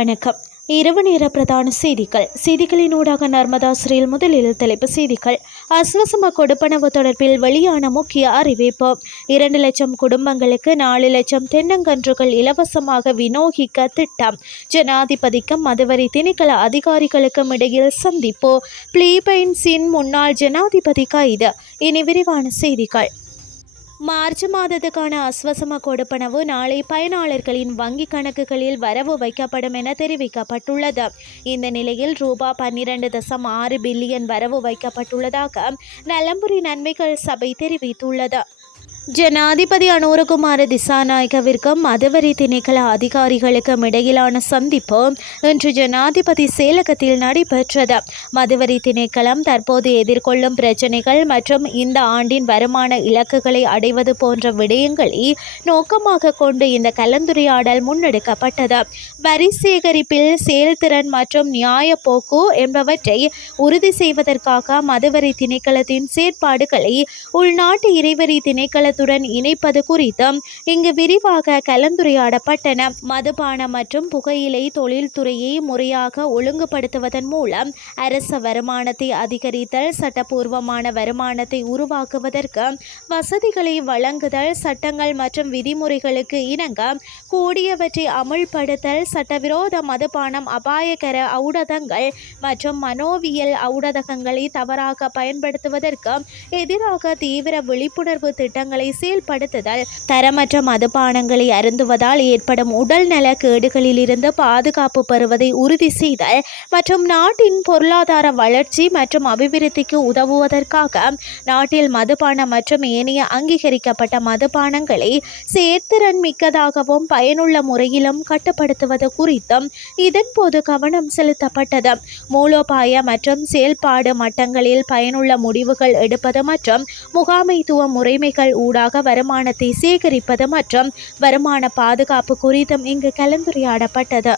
வணக்கம். இரவு நேர பிரதான செய்திகள். செய்திகளின் ஊடாக நர்மதாசிரியில் முதலில் தலைப்பு செய்திகள். அஸ்வசம கொடுப்பனவு தொடர்பில் வெளியான முக்கிய அறிவிப்பு. இரண்டு லட்சம் குடும்பங்களுக்கு நாலு லட்சம் தென்னங்கன்றுகள் இலவசமாக விநியோகிக்க திட்டம். ஜனாதிபதிக்கும் மதுவரி திணைக்கள அதிகாரிகளுக்கும் இடையில் சந்திப்பு. பிலிப்பைன்ஸின் முன்னாள் ஜனாதிபதி கைது. இனி விரிவான செய்திகள். மார்ச் மாதத்துக்கான அஸ்வசம கொடுப்பனவு நாளை பயனாளர்களின் வங்கிக் கணக்குகளில் வரவு வைக்கப்படும் என தெரிவிக்கப்பட்டுள்ளது. இந்த நிலையில் ரூபா பன்னிரண்டு தசம் ஆறு பில்லியன் வரவு வைக்கப்பட்டுள்ளதாக நலம்புரி நன்மைகள் சபை தெரிவித்துள்ளது. ஜனாதிபதி அனுரகுமார திசாநாயகவிற்கும் மதவரி திணைக்கள அதிகாரிகளுக்கும் இடையிலான சந்திப்பு இன்று ஜனாதிபதி செயலகத்தில் நடைபெற்றது. மதுவரி திணைக்களம் தற்போது எதிர்கொள்ளும் பிரச்சினைகள் மற்றும் இந்த ஆண்டின் வருமான இலக்குகளை அடைவது போன்ற விடயங்களை நோக்கமாக கொண்டு இந்த கலந்துரையாடல் முன்னெடுக்கப்பட்டது. வரி சேகரிப்பில் செயல்திறன் மற்றும் நியாய போக்கு என்பவற்றை உறுதி செய்வதற்காக மதுவரி திணைக்களத்தின் செயற்பாடுகளை உள்நாட்டு இறைவரி திணைக்கள மாநிலத்துடன் இணைப்பது குறித்தும் இங்கு விரிவாக கலந்துரையாடப்பட்டன. மதுபான மற்றும் புகையிலை தொழில்துறையை முறையாக ஒழுங்குபடுத்துவதன் மூலம் அரச வருமானத்தை அதிகரித்தல் சட்டப்பூர்வமான வருமானத்தை உருவாக்குவதற்கு வசதிகளை வழங்குதல் சட்டங்கள் மற்றும் விதிமுறைகளுக்கு இணங்க கூடியவற்றை அமுல்படுத்தல் சட்டவிரோத மதுபானம் அபாயகர ஊடகங்கள் மற்றும் மனோவியல் ஊடகங்களை தவறாக பயன்படுத்துவதற்கு எதிராக தீவிர விழிப்புணர்வு திட்டங்களை திட்டங்களை செயல்படுத்துதல் தரமற்ற மதுபானங்களை அருந்துவதால் ஏற்படும் உடல் கேடுகளிலிருந்து கேடுகளில் இருந்து பாதுகாப்பு பெறுவதை உறுதி செய்தல் மற்றும் நாட்டின் பொருளாதார வளர்ச்சி மற்றும் அபிவிருத்திக்கு உதவுவதற்காக நாட்டில் மதுபானம் மற்றும் ஏனைய அங்கீகரிக்கப்பட்ட மதுபானங்களை சேர்த்திறன் மிக்கதாகவும் பயனுள்ள முறையிலும் கட்டுப்படுத்துவது குறித்தும் இதன்போது கவனம் செலுத்தப்பட்டது. மூலோபாய மற்றும் செயல்பாடு மட்டங்களில் பயனுள்ள முடிவுகள் எடுப்பது மற்றும் முகாமைத்துவ முறைமைகள் ஊடாக வருமானத்தை சேகரிப்பது மற்றும் வருமான பாதுகாப்பு குறித்தும் இங்கு கலந்துரையாடப்பட்டது.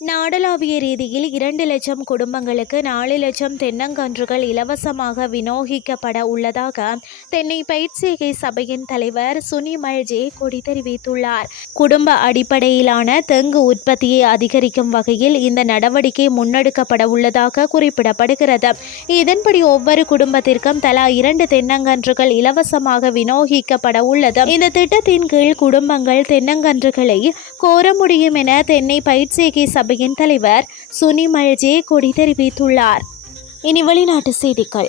நாடளாவிய ரீதியில் இரண்டு லட்சம் குடும்பங்களுக்கு நாலு லட்சம் தென்னங்கன்றுகள் இலவசமாக விநியோகிக்கப்பட உள்ளதாக தென்னை பயிற்சிகை சபையின் தலைவர் சுனிமல் ஜே கொடி தெரிவித்துள்ளார். குடும்ப அடிப்படையிலான தெங்கு உற்பத்தியை அதிகரிக்கும் வகையில் இந்த நடவடிக்கை முன்னெடுக்கப்பட உள்ளதாக குறிப்பிடப்படுகிறது. இதன்படி ஒவ்வொரு குடும்பத்திற்கும் தலா இரண்டு தென்னங்கன்றுகள் இலவசமாக விநியோகிக்கப்பட உள்ளது. இந்த திட்டத்தின் கீழ் குடும்பங்கள் தென்னங்கன்றுகளை கோர முடியும் என தென்னை பயிற்சிகை சபை சபையின் தலைவர் சுனி ஜே கொடி தெரிவித்துள்ளார். இனி வெளிநாட்டு செய்திகள்.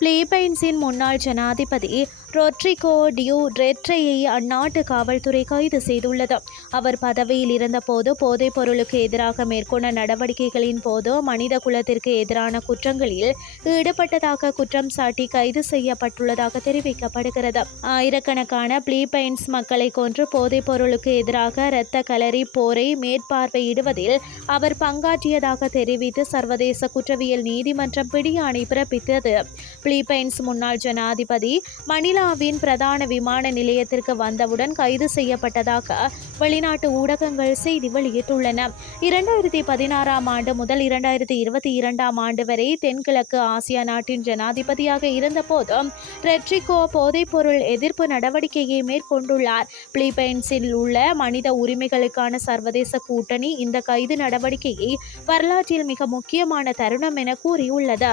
பிலிப்பைன்ஸின் முன்னாள் ஜனாதிபதி ரொட்ரிகோ டியூ ரெட்ரையை அந்நாட்டு காவல்துறை கைது செய்துள்ளது. அவர் பதவியில் இருந்தபோது போதைப் பொருளுக்கு எதிராக மேற்கொண்ட நடவடிக்கைகளின் போது மனித குலத்திற்கு எதிரான குற்றங்களில் ஈடுபட்டதாக குற்றம் சாட்டி கைது செய்யப்பட்டுள்ளதாக தெரிவிக்கப்படுகிறது. ஆயிரக்கணக்கான பிலிப்பைன்ஸ் மக்களை கொன்று போதைப் பொருளுக்கு எதிராக இரத்த கலரி போரை மேற்பார்வையிடுவதில் அவர் பங்காற்றியதாக தெரிவித்து சர்வதேச குற்றவியல் நீதிமன்றம் பிடியாணை பிறப்பித்தது. பிலிப்பைன்ஸ் முன்னாள் ஜனாதிபதி மணிலா மணிலாவின் பிரதான விமான நிலையத்திற்கு வந்தவுடன் கைது செய்யப்பட்டதாக வெளிநாட்டு ஊடகங்கள் செய்தி வெளியிட்டுள்ளன. இரண்டாயிரத்தி பதினாறாம் ஆண்டு முதல் இரண்டாயிரத்தி இருபத்தி இரண்டாம் ஆண்டு வரை தென்கிழக்கு ஆசியா நாட்டின் ஜனாதிபதியாக இருந்தபோது ரெட்ரிகோ போதைப்பொருள் எதிர்ப்பு நடவடிக்கையை மேற்கொண்டுள்ளார். பிலிப்பைன்ஸில் உள்ள மனித உரிமைகளுக்கான சர்வதேச கூட்டணி இந்த கைது நடவடிக்கையை வரலாற்றில் மிக முக்கியமான தருணம் என கூறியுள்ளது.